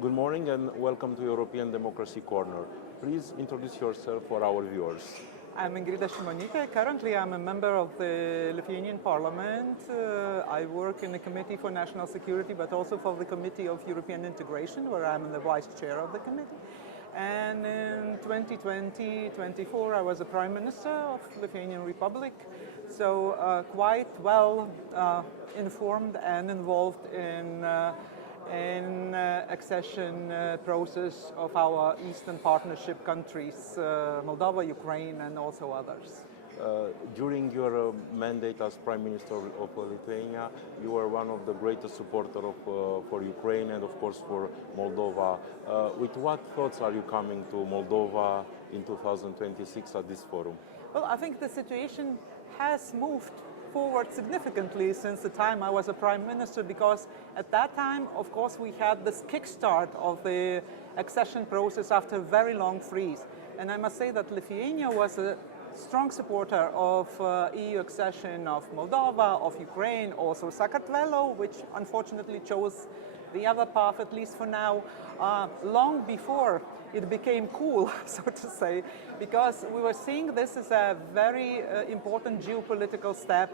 Good morning and welcome to European Democracy Corner. Please introduce yourself for our viewers. I'm Ingrida Šimonytė. Currently, I'm a member of the Lithuanian Parliament. I work in the Committee for National Security, but also for the Committee of European Integration, where I'm the Vice Chair of the committee. And in 2020-24, I was the Prime Minister of the Lithuanian Republic, so quite well informed and involved in accession process of our Eastern Partnership countries, Moldova, Ukraine, and also others. During your mandate as Prime Minister of Lithuania, you were one of the greatest supporters for Ukraine and, of course, for Moldova. With what thoughts are you coming to Moldova in 2026 at this forum? Well, I think the situation has moved forward significantly since the time I was a Prime Minister, because at that time, of course, we had this kickstart of the accession process after a very long freeze. And I must say that Lithuania was a strong supporter of EU accession of Moldova, of Ukraine, also Sakartvelo, which unfortunately chose the other path, at least for now, long before it became cool, so to say, because we were seeing this as a very important geopolitical step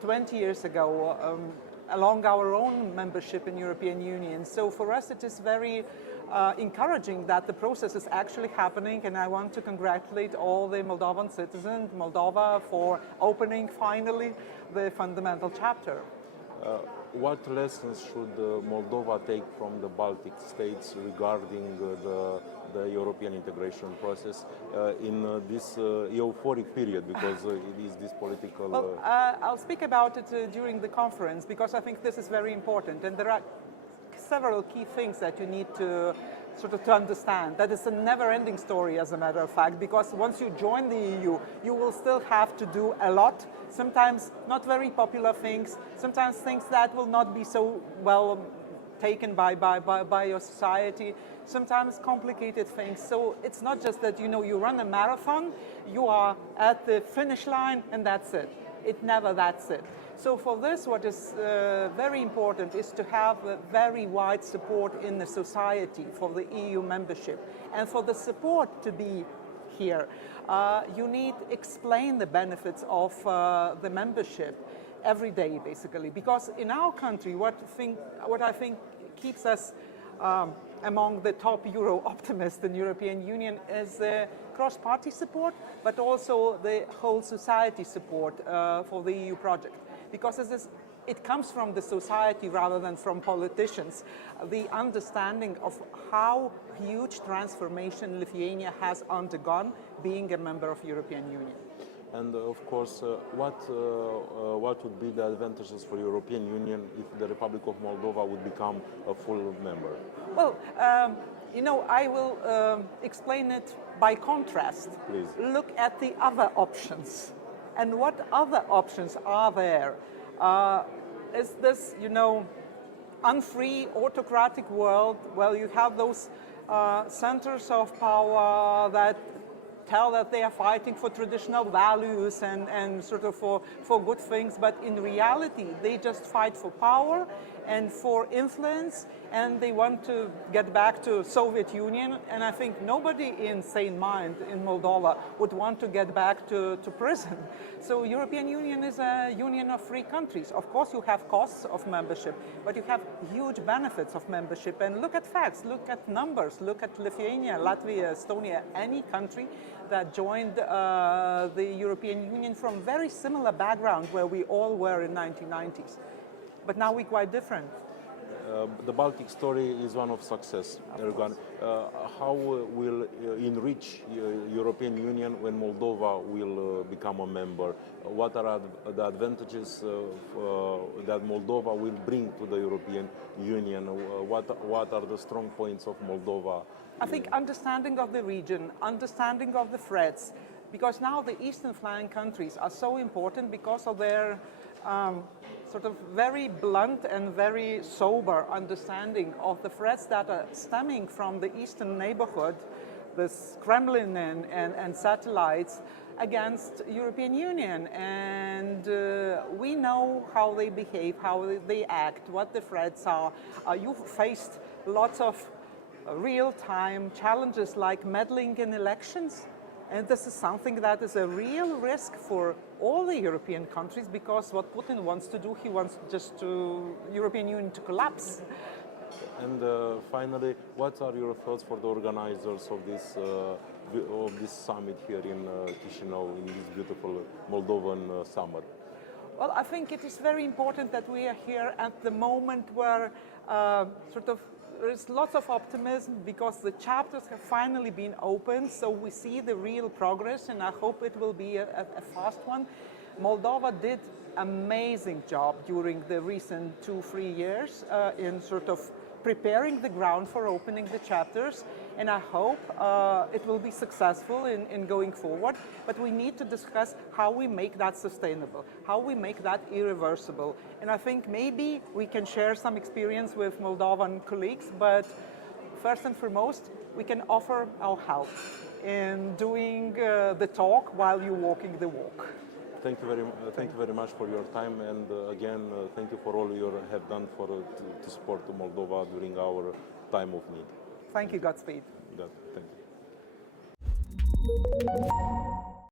20 years ago along our own membership in European Union. So for us it is very encouraging that the process is actually happening, and I want to congratulate all the Moldovan citizens, Moldova, for opening finally the fundamental chapter. What lessons should Moldova take from the Baltic states regarding the European integration process in this euphoric period, because it is this political... Well, I'll speak about it during the conference, because I think this is very important, and there are several key things that you need to to understand. That is a never-ending story, as a matter of fact, because once you join the EU, you will still have to do a lot, sometimes not very popular things, sometimes things that will not be so well taken by your society, sometimes complicated things. So it's not just that, you run a marathon, you are at the finish line, and that's it. That's it. So for this, what is very important is to have a very wide support in the society for the EU membership. And for the support to be here, you need to explain the benefits of the membership every day, basically. Because in our country, what I think keeps us among the top Euro optimists in the European Union is the cross-party support, but also the whole society support for the EU project. Because it comes from the society rather than from politicians, the understanding of how huge transformation Lithuania has undergone being a member of the European Union. And of course, what would be the advantages for the European Union if the Republic of Moldova would become a full member? Well, I will explain it by contrast. Please. Look at the other options. And what other options are there? Is this, unfree, autocratic world where you have those centers of power that tell that they are fighting for traditional values and for good things, but in reality they just fight for power and for influence, and they want to get back to Soviet Union, and I think nobody in sane mind in Moldova would want to get back to prison. So European Union is a union of free countries. Of course you have costs of membership, but you have huge benefits of membership, and look at facts, look at numbers, look at Lithuania, Latvia, Estonia, any country that joined the European Union from very similar background where we all were in 1990s. But now we're quite different. The Baltic story is one of success, Erdogan. How will enrich European Union when Moldova will become a member? What are the advantages that Moldova will bring to the European Union? What are the strong points of Moldova? I think understanding of the region, understanding of the threats, because now the eastern flank countries are so important because of their very blunt and very sober understanding of the threats that are stemming from the eastern neighborhood, this Kremlin and satellites, against European Union. And we know how they behave, how they act, what the threats are. You've faced lots of real-time challenges like meddling in elections. And this is something that is a real risk for all the European countries, because what Putin wants to do, he wants just to European Union to collapse. And finally, what are your thoughts for the organizers of this summit here in Chișinău, in this beautiful Moldovan summer? Well, I think it is very important that we are here at the moment where there's lots of optimism, because the chapters have finally been opened, so we see the real progress, and I hope it will be a fast one. Moldova did amazing job during the recent 2-3 years in preparing the ground for opening the chapters, and I hope it will be successful in going forward. But we need to discuss how we make that sustainable, how we make that irreversible. And I think maybe we can share some experience with Moldovan colleagues, but first and foremost, we can offer our help in doing the talk while you're walking the walk. Thank you very much for your time, and again, thank you for all you have done to support Moldova during our time of need. Thank you, Godspeed. Thank you.